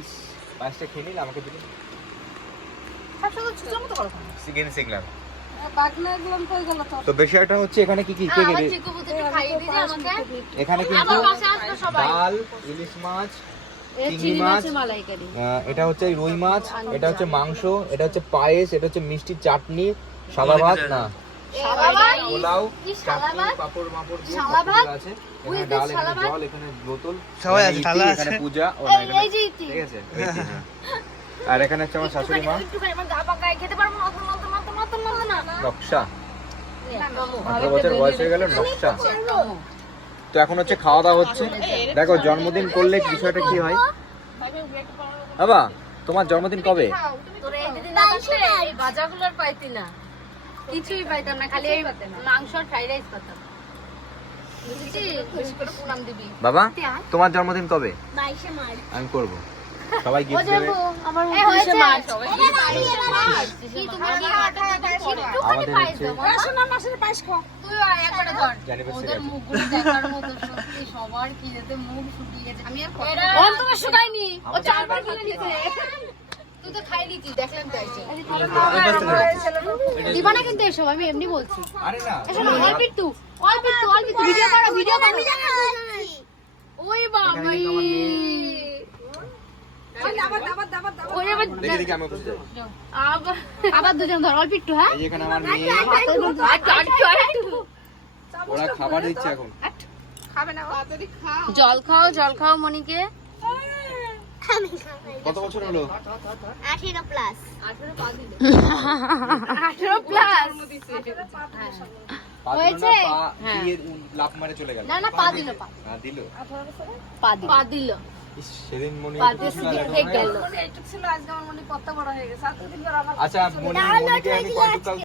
ইস, পায়েসটা খেয়ে নিলে আমাকে দিলে? চিকেন শিখলাম হয়ে তো। বিষয়টা হচ্ছে এখানে কি কি কে কে এখানে কিন্তু ডাল ইলিশ মাছ চিংড়ি মাছ এটা হচ্ছে রুই মাছ এটা হচ্ছে মাংস এটা হচ্ছে পায়েস এটা হচ্ছে মিষ্টি চাটনি সাদা ভাত না। পোলাও চাটনি পাপড় মাপড় দিয়ে? আছে। এখানে ডাল এখানে জল এখানে বোতল সবাই আছে, ইডলি, থালা এখানে পূজা ও এখানে ঠিক আছে এই যে, হ্যাঁ। আর এখানে হচ্ছে আমার শাশুড়ি মা। নকশা। আঠারো বছর বয়স হয়ে গেল নকশা। তো এখন হচ্ছে খাওয়া দাওয়া হচ্ছে। দেখো জন্মদিন করলে বিষয়টা কি হয়? বাবা তোমার জন্মদিন কবে? কিছুই পাইতাম না খালি এই মাংস ফ্রাইড রাইস পেতাম বুঝেছিস? বেশি করে প্রণাম দিবি। বাবা তোমার জন্মদিন কবে? আমি করব। সবাই গিফট দেবে। আমাদের হচ্ছে পায়েস খাও। তুই ধর। ওদের। দেখার মতো সত্যি সবার কি যেতে মুখ শুকিয়ে গেছে আমি আর অন্তর শুকায়নি। ও চারবার খেলে নিতে তুই তো খাই নিতি দেখলাম তাই দিবা না কিন্তু এসব আমি এমনি বলছি। আরে এসব অল্প একটু অল্প একটু অল্প একটু ভিডিও করো ভিডিও করো। ওই বাবা এখানে কিন্তু আমার মেয়ে- ওই আবার দুজন ধর অল্প একটু হ্যাঁ। ওরা খাবার দিচ্ছে এখন। জল খাও জল খাও মনিকে। কত বছর হলো? আঠেরো প্লাস আঠেরো প্লাস হয়েছে? না, পা। দিয়ে উম লাফ মারে চলে গেল। না না পা দিল পা দিল। পা দিল। পা দিল। ইস, সেদিন মনে পা একটু দিয়ে খুশি লাগল। ঠিক না? গেল আচ্ছা মনি